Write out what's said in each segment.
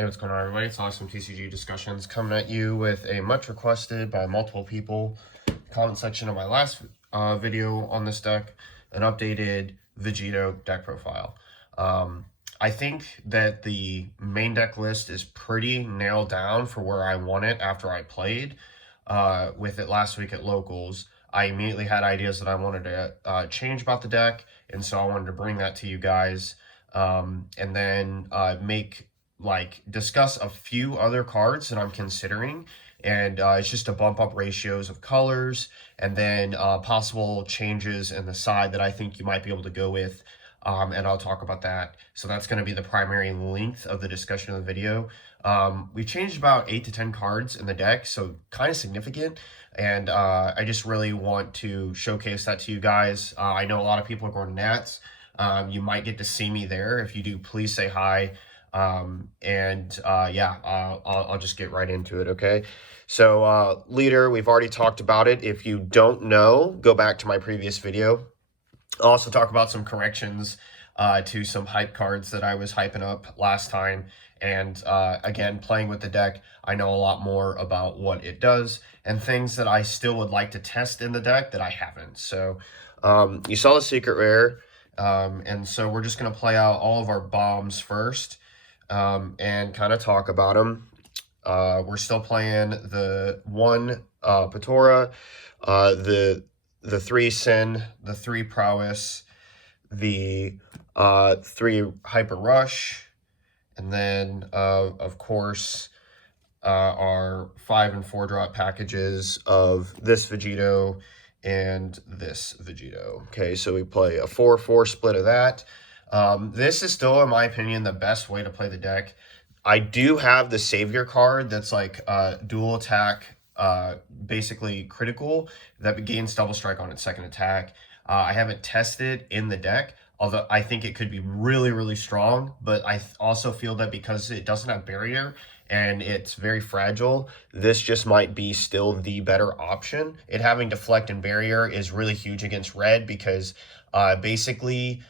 Hey, what's going on, everybody? It's Awesome TCG Discussions coming at you with a much requested by multiple people comment section of my last video on this deck, an updated Vegito deck profile. I think that the main deck list is pretty nailed down for where I want it after I played with it last week at Locals. I immediately had ideas that I wanted to change about the deck, and so I wanted to bring that to you guys and then discuss a few other cards that I'm considering, and it's just to bump up ratios of colors and then possible changes in the side that I think you might be able to go with, and I'll talk about that. So that's going to be the primary length of the discussion of the video. We changed about 8 to 10 cards in the deck, so kind of significant, and I just really want to showcase that to you guys. I know a lot of people are going Nats. You might get to see me there. If you do, please say hi. I'll just get right into it, okay? So, leader, we've already talked about it. If you don't know, go back to my previous video. I'll also talk about some corrections to some hype cards that I was hyping up last time. And again, playing with the deck, I know a lot more about what it does and things that I still would like to test in the deck that I haven't. So, you saw the secret rare. And so we're just going to play out all of our bombs first. And kind of talk about them. We're still playing the 1 Patora, the 3 Sin, the 3 Prowess, the 3 Hyper Rush, and then of course our 5 and 4 drop packages of this Vegito and this Vegito. Okay, so we play a 4-4 split of that. This is still, in my opinion, the best way to play the deck. I do have the Savior card that's like dual attack, basically critical, that gains double strike on its second attack. I haven't tested in the deck, although I think it could be really, really strong, but I also feel that because it doesn't have barrier and it's very fragile, this just might be still the better option. It having deflect and barrier is really huge against red because basically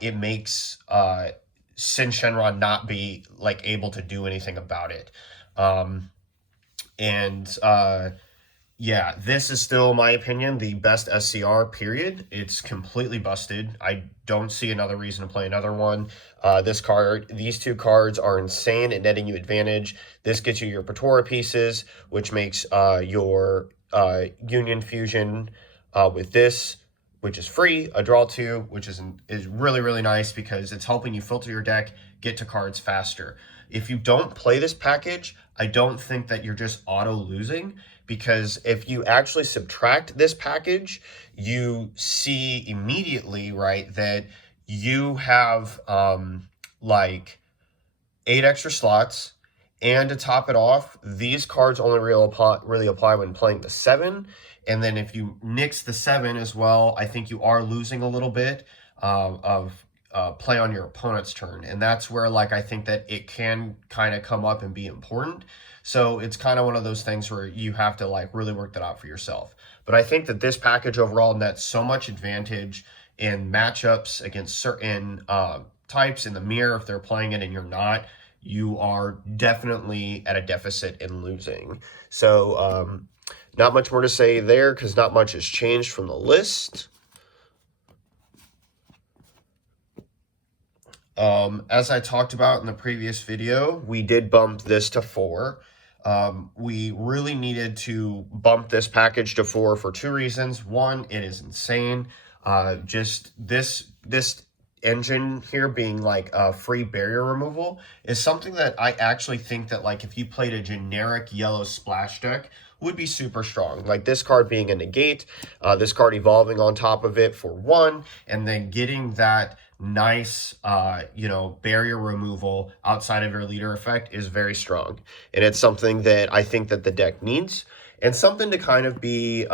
it makes Sin Shenron not be like able to do anything about it. Yeah, this is still, in my opinion, the best SCR, period. It's completely busted. I don't see another reason to play another one. These 2 cards are insane at netting you advantage. This gets you your Patora pieces, which makes your Union Fusion with this, which is free, a draw 2, which is really, really nice because it's helping you filter your deck, get to cards faster. If you don't play this package, I don't think that you're just auto losing, because if you actually subtract this package, you see immediately, right, that you have like 8 extra slots, and to top it off, these cards only really apply when playing the 7. And then if you nix the 7 as well, I think you are losing a little bit of play on your opponent's turn. And that's where, like, I think that it can kind of come up and be important. So it's kind of one of those things where you have to, like, really work that out for yourself. But I think that this package overall nets so much advantage in matchups against certain types in the mirror. If they're playing it and you're not, you are definitely at a deficit in losing. So not much more to say there because not much has changed from the list. As I talked about in the previous video, we did bump this to 4. We really needed to bump this package to 4 for 2 reasons. One, it is insane. Just this engine here being like a free barrier removal is something that I actually think that, like, if you played a generic yellow splash deck, would be super strong. Like this card being a negate, this card evolving on top of it for 1, and then getting that nice barrier removal outside of your leader effect is very strong. And it's something that I think that the deck needs, and something to kind of be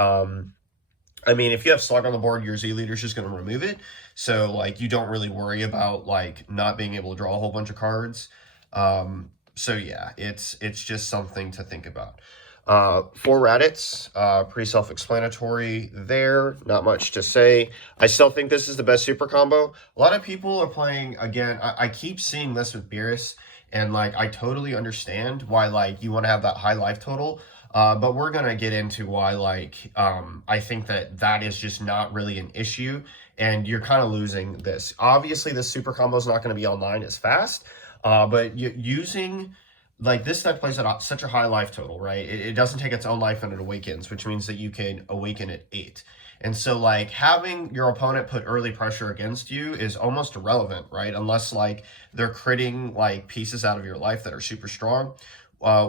I mean, if you have Slug on the board, your Z leader is just going to remove it. So, like, you don't really worry about, like, not being able to draw a whole bunch of cards. So, yeah, it's just something to think about. 4 Raditz, pretty self-explanatory there. Not much to say. I still think this is the best super combo. A lot of people are playing, again, I keep seeing this with Beerus, And like, I totally understand why like you want to have that high life total. But we're gonna get into why like I think that that is just not really an issue, and you're kind of losing this. Obviously, this super combo is not going to be online as fast, but using like this deck plays at such a high life total, right? It doesn't take its own life when it awakens, which means that you can awaken at 8. And so like having your opponent put early pressure against you is almost irrelevant, right? Unless like they're critting like pieces out of your life that are super strong,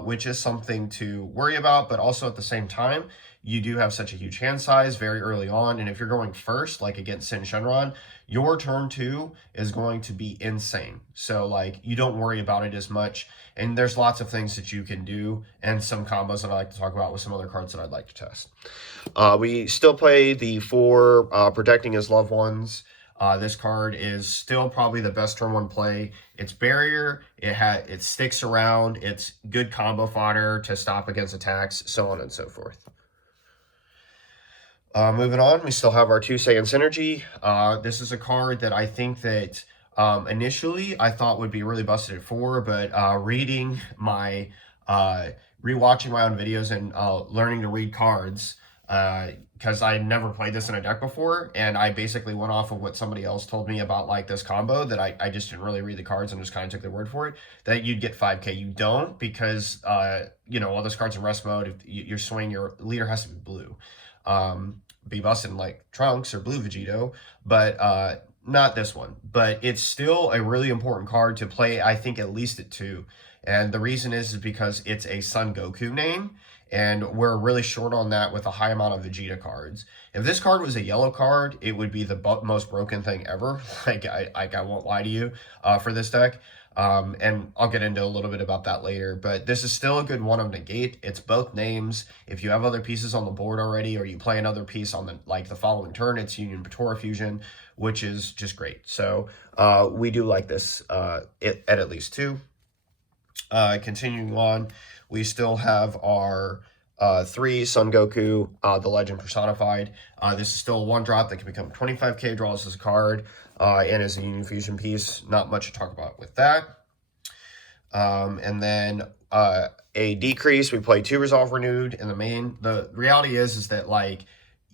which is something to worry about. But also at the same time, you do have such a huge hand size very early on. And if you're going first, like against Sin Shenron, your turn 2 is going to be insane. So like you don't worry about it as much. And there's lots of things that you can do and some combos that I like to talk about with some other cards that I'd like to test. We still play the 4 Protecting His Loved Ones. This card is still probably the best turn 1 play. It's barrier, it sticks around, it's good combo fodder to stop against attacks, so on and so forth. Moving on, we still have our 2-second synergy. This is a card that I think that initially I thought would be really busted at 4, but reading my rewatching my own videos and learning to read cards, because I never played this in a deck before, and I basically went off of what somebody else told me about like this combo, that I just didn't really read the cards and just kind of took their word for it, that you'd get 5k. You don't, because you know, all those cards in rest mode, if your swing, your leader has to be blue. Be busting like Trunks or Blue Vegito, but not this one. But it's still a really important card to play, I think, at least at 2. And the reason is because it's a Son Goku name, and we're really short on that with a high amount of Vegeta cards. If this card was a yellow card, it would be the most broken thing ever. Like I won't lie to you for this deck. And I'll get into a little bit about that later, but this is still a good one of negate. It's both names. If you have other pieces on the board already, or you play another piece on the following turn, it's Union Batora Fusion, which is just great. So we do like this at least 2. Continuing on, we still have our 3 Son Goku, the Legend Personified. This is still a 1-drop that can become 25k, draws as a card, and is a Union Fusion piece. Not much to talk about with that. And then a decrease, we play 2 Resolve Renewed in the main. The reality is that like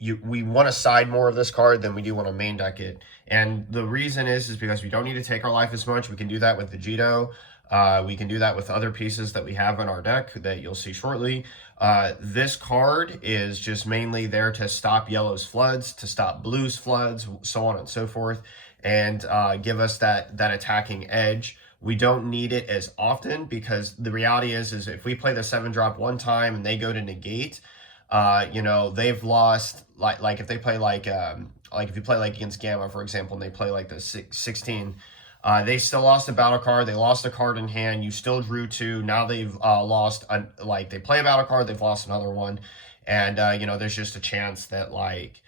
we want to side more of this card than we do want to main deck it. And the reason is because we don't need to take our life as much. We can do that with Vegito. We can do that with other pieces that we have in our deck that you'll see shortly. This card is just mainly there to stop yellow's floods, to stop blue's floods, so on and so forth, and give us that attacking edge. We don't need it as often, because the reality is if we play the 7-drop one time and they go to negate, you know, they've lost, like if they play like if you play like against Gamma, for example, and they play like the 16, they still lost a battle card. They lost a card in hand. You still drew 2. Now they've lost, like they play a battle card, they've lost another one. And, you know, there's just a chance that like,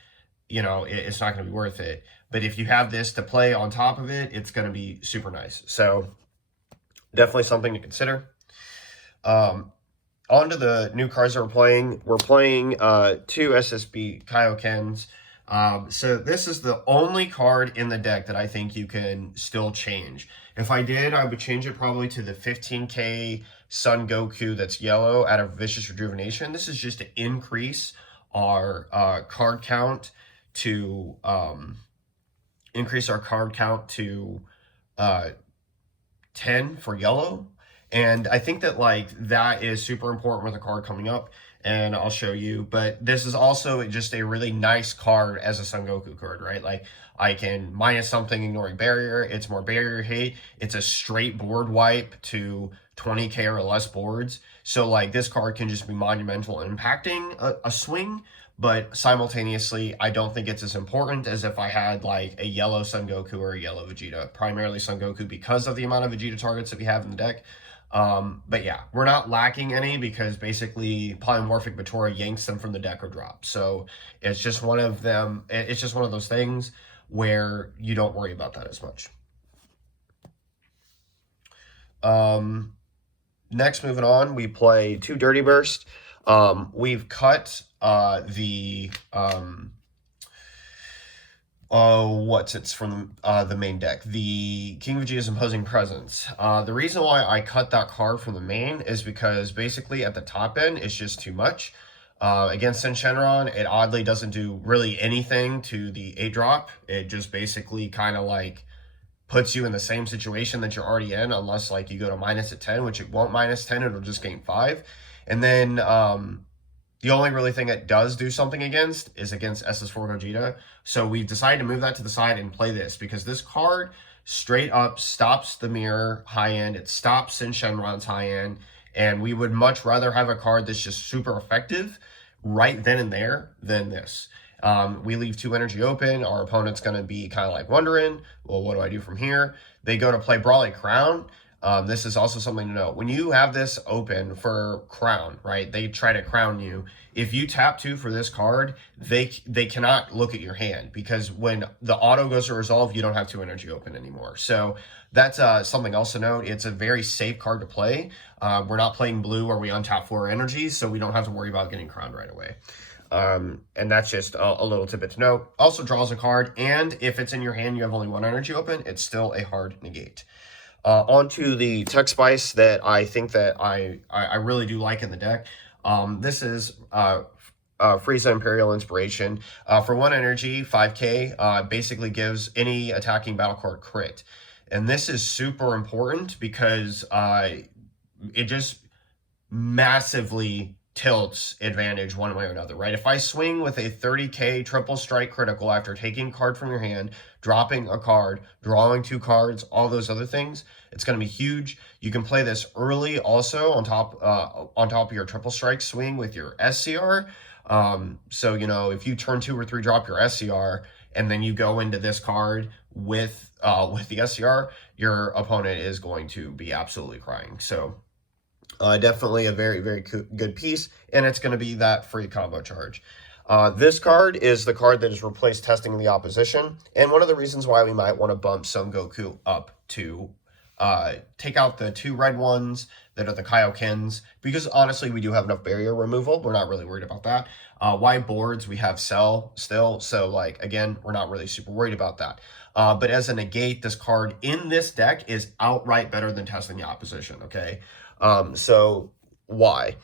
you know, it's not going to be worth it. But if you have this to play on top of it, it's going to be super nice. So definitely something to consider. On to the new cards that we're playing. We're playing 2 SSB Kaiokens. So this is the only card in the deck that I think you can still change. If I did, I would change it probably to the 15k Son Goku that's yellow out of Vicious Rejuvenation. This is just to increase our card count to 10 for yellow. And I think that like that is super important with a card coming up, and I'll show you. But this is also just a really nice card as a Son Goku card, right? Like I can minus something ignoring barrier. It's more barrier hate. It's a straight board wipe to 20k or less boards. So like this card can just be monumental in impacting a swing, but simultaneously I don't think it's as important as if I had like a yellow Son Goku or a yellow Vegeta. Primarily Son Goku because of the amount of Vegeta targets that we have in the deck. But yeah, we're not lacking any, because basically Polymorphic Batora yanks them from the deck or drop. So it's just one of them. It's just one of those things where you don't worry about that as much. Next, moving on, we play 2 Dirty Burst. We've cut the What's it's from the main deck? The King of Vegito's Imposing Presence. The reason why I cut that card from the main is because basically at the top end it's just too much. Against Shenron, it oddly doesn't do really anything to the 8-drop. It just basically kind of like puts you in the same situation that you're already in, unless like you go to minus at 10, which it won't minus 10, it'll just gain 5. And then the only really thing it does do something against is against SS4 Vegeta. So we've decided to move that to the side and play this because this card straight up stops the mirror high end. It stops Shenron's high end. And we would much rather have a card that's just super effective right then and there than this. We leave 2 energy open. Our opponent's going to be kind of like wondering, well, what do I do from here? They go to play Brawly Crown. This is also something to know. When you have this open for Crown, right, they try to crown you. If you tap 2 for this card, they cannot look at your hand because when the auto goes to resolve, you don't have 2 energy open anymore. So that's something else to note. It's a very safe card to play. We're not playing blue where we untap 4 energies, so we don't have to worry about getting crowned right away. And that's just a little tidbit to note. Also draws a card, and if it's in your hand, you have only 1 energy open, it's still a hard negate. Onto the Tech Spice that I think that I really do like in the deck. This is Frieza Imperial Inspiration. For 1 energy, 5k, basically gives any attacking battle card crit. And this is super important because it just massively tilts advantage one way or another, right? If I swing with a 30k triple strike critical after taking a card from your hand, dropping a card, drawing 2 cards, all those other things, it's going to be huge. You can play this early also on top of your triple strike swing with your SCR. So, you know, if you turn 2 or 3 drop your SCR and then you go into this card with the SCR, your opponent is going to be absolutely crying. So definitely a very, very good piece, and it's going to be that free combo charge. This card is the card that has replaced testing the opposition, and one of the reasons why we might want to bump Son Goku up to take out the 2 red ones that are the Kaiokins, because honestly, we do have enough barrier removal. We're not really worried about that. White boards, we have Cell still, so like, again, we're not really super worried about that. But as a negate, this card in this deck is outright better than testing the opposition, okay? So why?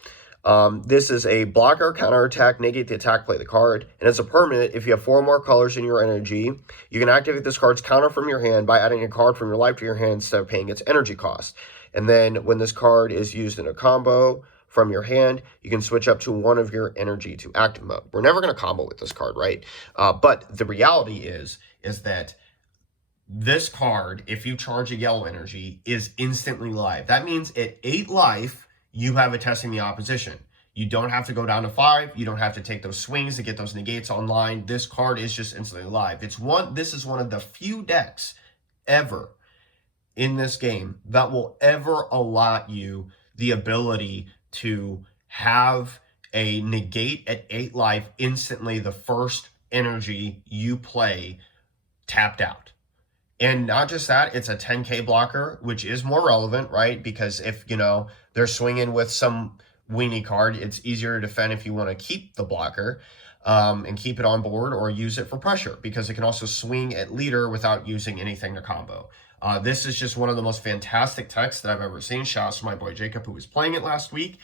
This is a blocker, counterattack, negate the attack, play the card, and it's a permanent. If you have 4 more colors in your energy, you can activate this card's counter from your hand by adding a card from your life to your hand instead of paying its energy cost. And then when this card is used in a combo from your hand, you can switch up to 1 of your energy to active mode. We're never going to combo with this card, right? But the reality is that this card, if you charge a yellow energy, is instantly live. That means at 8 life, you have a testing the opposition. You don't have to go down to 5. You don't have to take those swings to get those negates online. This card is just instantly live. This is one of the few decks ever in this game that will ever allot you the ability to have a negate at 8 life instantly the first energy you play tapped out. And not just that, it's a 10k blocker, which is more relevant, right? Because if, you know, they're swinging with some weenie card, it's easier to defend if you want to keep the blocker and keep it on board or use it for pressure, because it can also swing at leader without using anything to combo. This is just one of the most fantastic techs that I've ever seen. Shout out to my boy Jacob, who was playing it last week,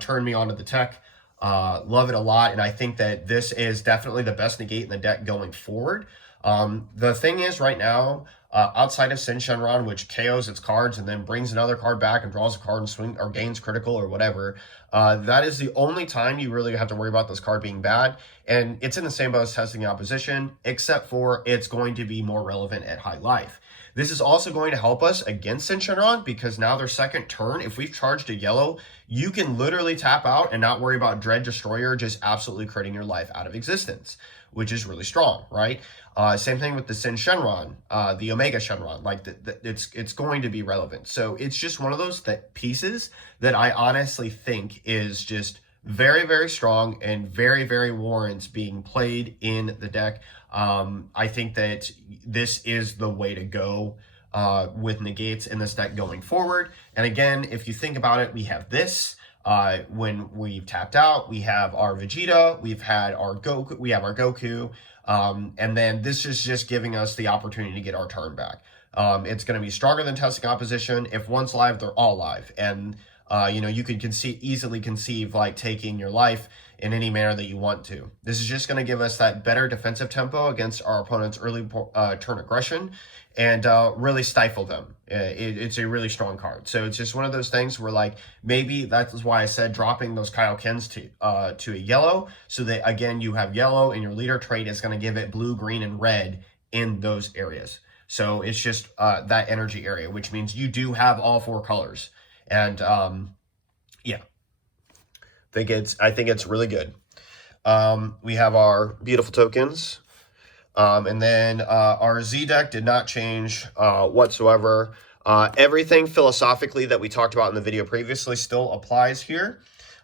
turned me onto the tech. Love it a lot, and I think that this is definitely the best negate in the deck going forward. The thing is right now, outside of Shenron, which KOs its cards and then brings another card back and draws a card and swing or gains critical or whatever, that is the only time you really have to worry about this card being bad. And it's in the same boat as testing the opposition, except for it's going to be more relevant at high life. This is also going to help us against Shenron because now their second turn, if we've charged a yellow, you can literally tap out and not worry about Dread Destroyer just absolutely critting your life out of existence, which is really strong, right? Same thing with the Shenron, the Omega Shenron, like it's going to be relevant. So it's just one of those pieces that I honestly think is just very, very strong and very, very warrants being played in the deck. I think that this is the way to go with negates in this deck going forward. And again, if you think about it, we have this. When we've tapped out, we have our Vegeta, we have our Goku, And then this is just giving us the opportunity to get our turn back. It's going to be stronger than testing opposition. If one's live, they're all live. And, you could easily conceive like taking your life in any manner that you want to. This is just going to give us that better defensive tempo against our opponent's early turn aggression and really stifle them. It's a really strong card. So it's just one of those things where, like, maybe that's why I said dropping those Kyle-Kens to a yellow, so that, again, you have yellow and your leader trait is going to give it blue, green, and red in those areas. So it's just that energy area, which means you do have all 4 colors. And yeah, I think it's really good. We have our beautiful tokens. And then our Z deck did not change whatsoever. Everything philosophically that we talked about in the video previously still applies here.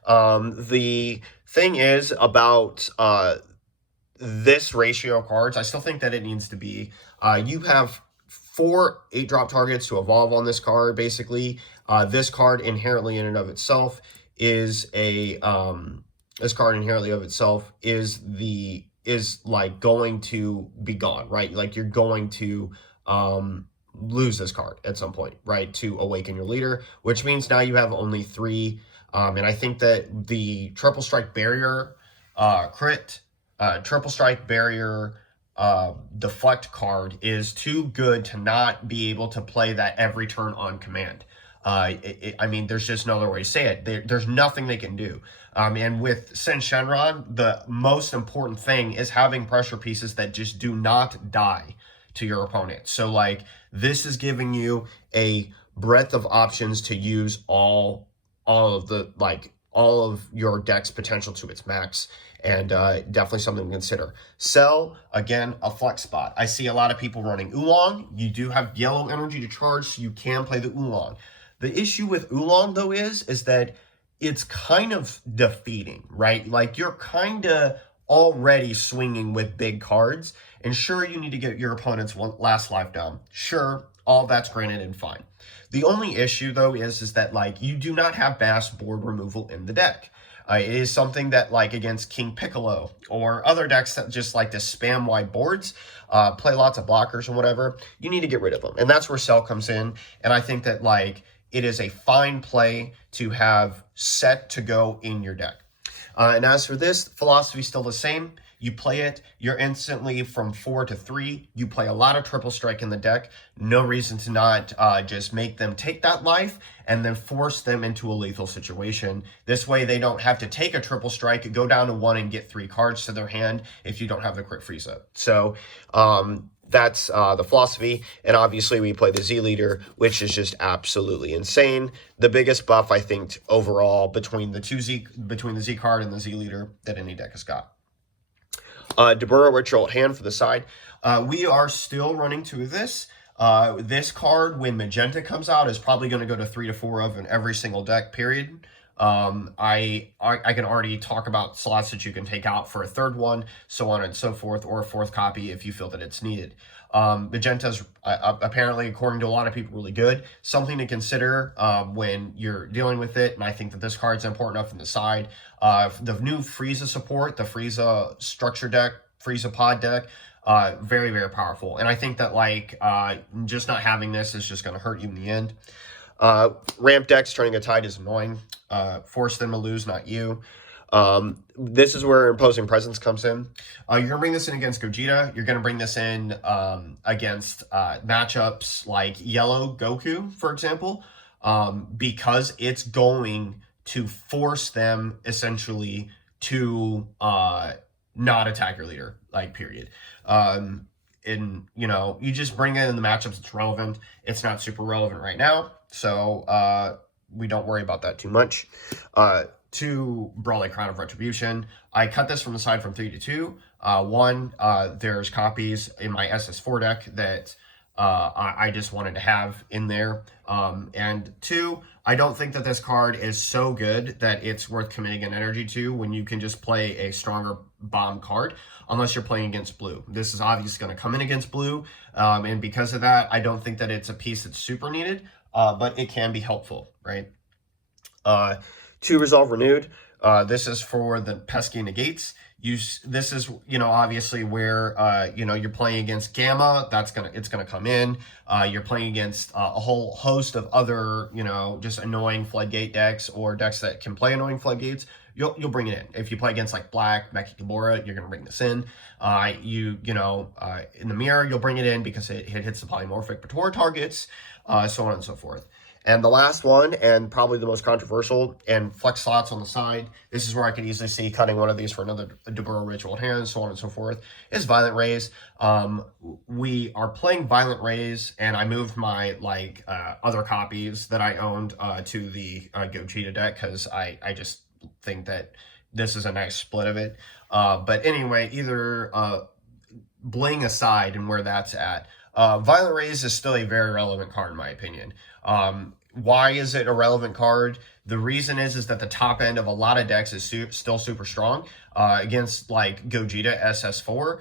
The thing is about this ratio of cards, I still think that it needs to be, you have 4 8-drop targets to evolve on this card, basically. This card inherently in and of itself is like going to be gone, right? Like you're going to lose this card at some point, right? To awaken your leader, which means now you have only 3. And I think that the triple strike barrier triple strike barrier deflect card is too good to not be able to play that every turn on command. I mean, there's just no other way to say it. There's nothing they can do. And with Sen Shenron, the most important thing is having pressure pieces that just do not die to your opponent. So, like, this is giving you a breadth of options to use all of your deck's potential to its max, and definitely something to consider. Cell, again, a flex spot. I see a lot of people running Oolong. You do have yellow energy to charge, so you can play the Oolong. The issue with Oolong, though, is that it's kind of defeating, right? Like, you're kind of already swinging with big cards, and sure, you need to get your opponent's last life down. Sure, all that's granted and fine. The only issue, though, is that, like, you do not have mass board removal in the deck. It is something that, like, against King Piccolo or other decks that just like to spam wide boards, play lots of blockers and whatever, you need to get rid of them. And that's where Cell comes in. And I think that, like, it is a fine play to have set to go in your deck. And as for this, philosophy is still the same. You play it, you're instantly from 4 to 3. You play a lot of triple strike in the deck. No reason to not just make them take that life and then force them into a lethal situation. This way they don't have to take a triple strike, go down to 1 and get 3 cards to their hand if you don't have the crit freeze up. So that's the philosophy. And obviously we play the Z leader, which is just absolutely insane. The biggest buff, I think, overall between the Z card and the Z leader that any deck has got. Deburrow Ritual at hand for the side. We are still running 2 of this. This card, when Magenta comes out, is probably going to go to 3 to 4 of in every single deck, period. I can already talk about slots that you can take out for a 3rd one, so on and so forth, or a 4th copy if you feel that it's needed. Magenta's apparently, according to a lot of people, really good. Something to consider when you're dealing with it, and I think that this card's important enough in the side. The new Frieza support, the Frieza structure deck, Frieza pod deck, very, very powerful. And I think that, like, just not having this is just going to hurt you in the end. Ramp decks, turning a tide is annoying. Force them to lose, not you. This is where Imposing Presence comes in. You're going to bring this in against Gogeta. You're going to bring this in against matchups like Yellow Goku, for example, because it's going to force them essentially to not attack your leader, like, period. And, you just bring it in the matchups that's relevant. It's not super relevant right now, so we don't worry about that too much. 2, Brawly Crown of Retribution. I cut this from the side from 3 to 2. 1, there's copies in my SS4 deck that I just wanted to have in there. And 2, I don't think that this card is so good that it's worth committing an energy to when you can just play a stronger bomb card, unless you're playing against blue. This is obviously going to come in against blue, and because of that, I don't think that it's a piece that's super needed, but it can be helpful, right? 2, Resolve Renewed. This is for the pesky negates. This is, obviously where, you're playing against Gamma. It's gonna come in. You're playing against a whole host of other, just annoying floodgate decks or decks that can play annoying floodgates. You'll bring it in. If you play against like Black, Mecha Gabora, you're gonna bring this in. In the mirror, you'll bring it in because it hits the polymorphic Bator targets, so on and so forth. And the last one, and probably the most controversial, and flex slots on the side, this is where I could easily see cutting one of these for another Dabura Ritual Hand, so on and so forth, is Violent Rays. We are playing Violent Rays, and I moved my, other copies that I owned to the Gogeta deck, because I just think that this is a nice split of it. But anyway, either bling aside and where that's at, Violent Rays is still a very relevant card in my opinion. Why is it a relevant card? The reason is that the top end of a lot of decks is still super strong. Against like Gogeta SS4,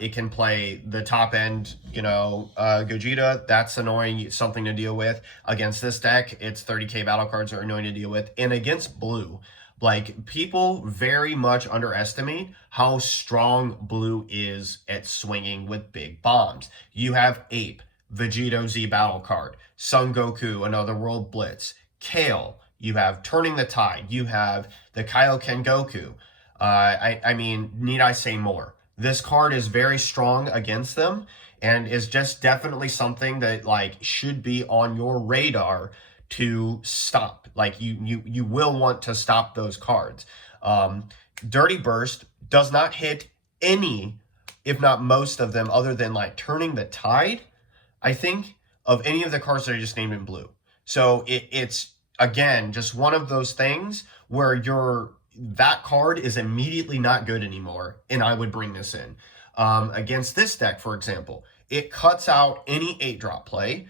it can play the top end, Gogeta. That's annoying, something to deal with. Against this deck, it's 30k battle cards are annoying to deal with. And against blue, like, people very much underestimate how strong blue is at swinging with big bombs. You have Ape, Vegito Z battle card, Son Goku, another World Blitz, Kale, you have Turning the Tide, you have the Kaioken Goku. I mean, need I say more? This card is very strong against them and is just definitely something that, should be on your radar to stop. You will want to stop those cards. Dirty Burst does not hit any, if not most of them, other than Turning the Tide, I think, of any of the cards that I just named in blue. So it's, again, just one of those things where that card is immediately not good anymore, and I would bring this in. Against this deck, for example, it cuts out any 8-drop play.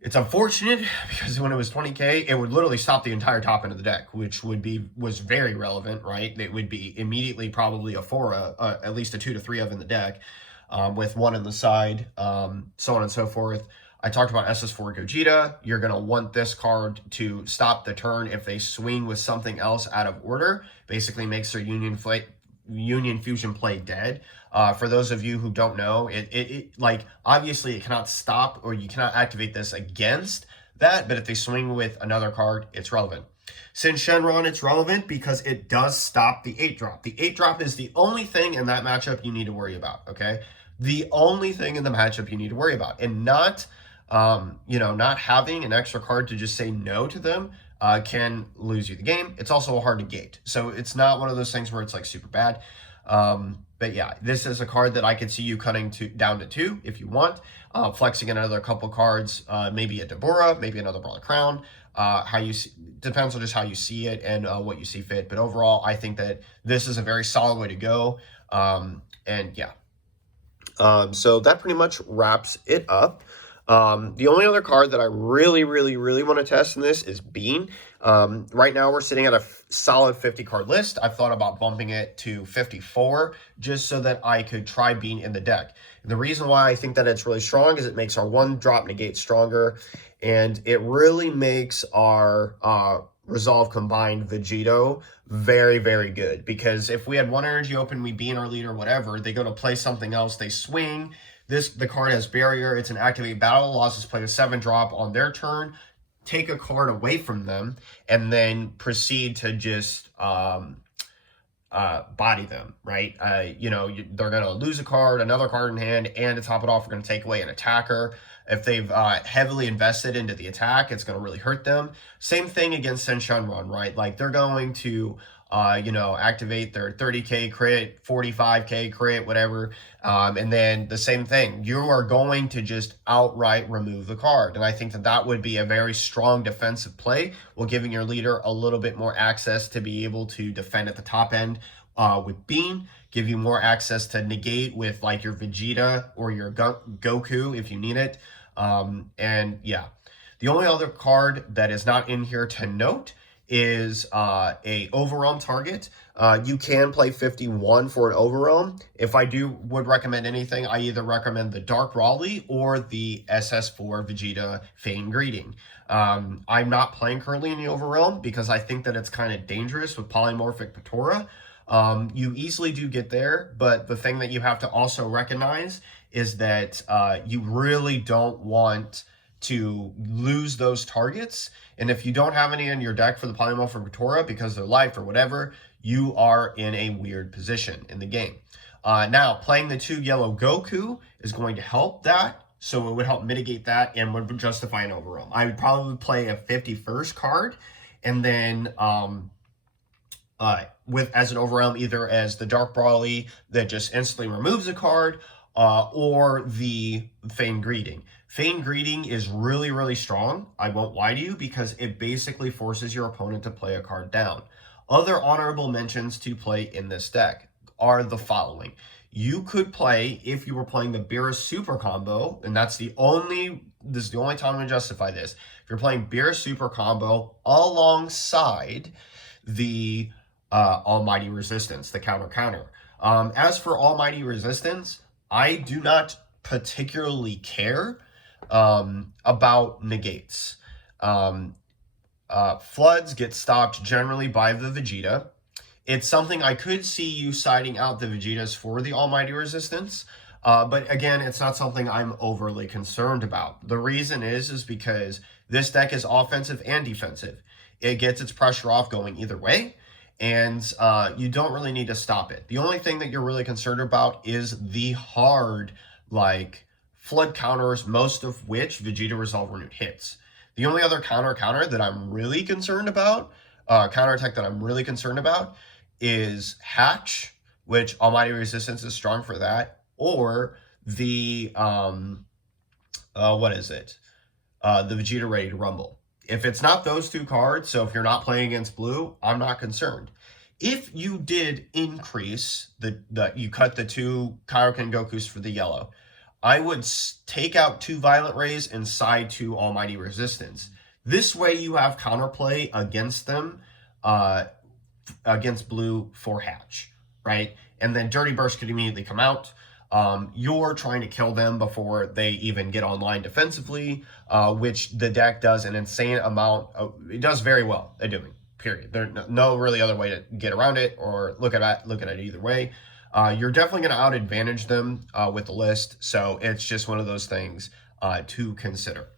It's unfortunate because when it was 20k, it would literally stop the entire top end of the deck, which was very relevant, right? It would be immediately probably a 4, at least a 2 to 3 of in the deck, with 1 in the side, so on and so forth. I talked about SS4 Gogeta. You're going to want this card to stop the turn if they swing with something else out of order. Basically makes their Union Fusion play dead. For those of you who don't know, obviously it cannot stop, or you cannot activate this against that, but if they swing with another card, it's relevant. Sin Shenron, it's relevant because it does stop the 8-drop. The 8-drop is the only thing in that matchup you need to worry about, okay? The only thing in the matchup you need to worry about. And not having an extra card to just say no to them can lose you the game. It's also hard to gate. So it's not one of those things where it's super bad. But yeah, this is a card that I could see you cutting down to 2 if you want. Flexing another couple cards, maybe a Dabura, maybe another Brawler Crown. Depends on just how you see it and what you see fit. But overall, I think that this is a very solid way to go. And yeah. So that pretty much wraps it up. The only other card that I really, really, really want to test in this is Bean. Right now we're sitting at a solid 50 card list. I've thought about bumping it to 54 just so that I could try Bean in the deck. And the reason why I think that it's really strong is it makes our 1-drop negate stronger, and it really makes our Resolve combined Vegito very, very good. Because if we had 1 energy open, we Bean our leader, whatever, they go to play something else, they swing. The card has barrier. It's an activate battle. Losses play a 7-drop on their turn. Take a card away from them and then proceed to just body them, right? They're going to lose a card, another card in hand, and to top it off, we're going to take away an attacker. If they've heavily invested into the attack, it's going to really hurt them. Same thing against Sin Shenron, right? They're going to activate their 30k crit, 45k crit, whatever. And then the same thing, you are going to just outright remove the card. And I think that would be a very strong defensive play, while giving your leader a little bit more access to be able to defend at the top end with Bean, give you more access to negate with your Vegeta or your Goku if you need it. And yeah, the only other card that is not in here to note is a overwhelm target. You can play 51 for an overwhelm. If I would recommend anything, I either recommend the Dark Raleigh or the SS4 Vegeta Feign Greeting. I'm not playing currently in the overwhelm because I think that it's kind of dangerous with polymorphic Patora. You easily do get there, but the thing that you have to also recognize is that you really don't want to lose those targets. And if you don't have any in your deck for the polymorphic Patora because they're life or whatever, you are in a weird position in the game. Now, playing the 2 yellow Goku is going to help that. So it would help mitigate that and would justify an overwhelm. I would probably play a 51st card and then as an overwhelm, either as the Dark Brawly that just instantly removes a card, or the Feign Greeting. Feign Greeting is really, really strong. I won't lie to you because it basically forces your opponent to play a card down. Other honorable mentions to play in this deck are the following. You could play, if you were playing the Beerus Super Combo, and this is the only time I'm going to justify this. If you're playing Beerus Super Combo alongside the Almighty Resistance, the counter. As for Almighty Resistance, I do not particularly care about negates. Floods get stopped generally by the Vegeta. It's something I could see you siding out the Vegetas for the Almighty Resistance, but again, it's not something I'm overly concerned about. The reason is because this deck is offensive and defensive. It gets its pressure off going either way, and you don't really need to stop it. The only thing that you're really concerned about is the hard, like, flood counters, most of which Vegeta Resolve Renewed hits. The only other counter that I'm really concerned about, counterattack that I'm really concerned about, is Hatch, which Almighty Resistance is strong for that, or the, what is it? The Vegeta Ready to Rumble. If it's not those 2 cards, so if you're not playing against blue, I'm not concerned. If you did increase you cut the 2 Kaioken Gokus for the yellow, I would take out 2 Violent Rays and side 2 Almighty Resistance. This way you have counterplay against them, against blue for Hatch, right? And then Dirty Burst could immediately come out. You're trying to kill them before they even get online defensively, which the deck does an insane amount it does very well at doing, period. There's no really other way to get around it or look at it either way. You're definitely going to out advantage them with the list, so it's just one of those things to consider.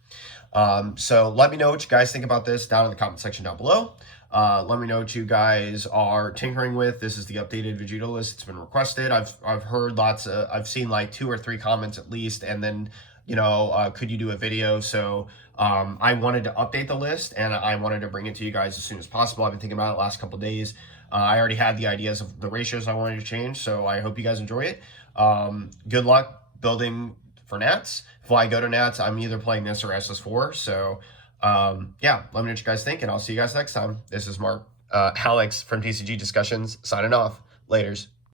So let me know what you guys think about this down in the comment section down below. Let me know what you guys are tinkering with. This is the updated Vegito list. It's been requested. I've heard I've seen like 2 or 3 comments at least, and then, could you do a video? So I wanted to update the list, and I wanted to bring it to you guys as soon as possible. I've been thinking about it the last couple of days. I already had the ideas of the ratios I wanted to change, so I hope you guys enjoy it. Good luck building for Nats. If I go to Nats, I'm either playing this or SS4, so yeah, let me know what you guys think, and I'll see you guys next time. This is Alex from TCG Discussions, signing off. Laters.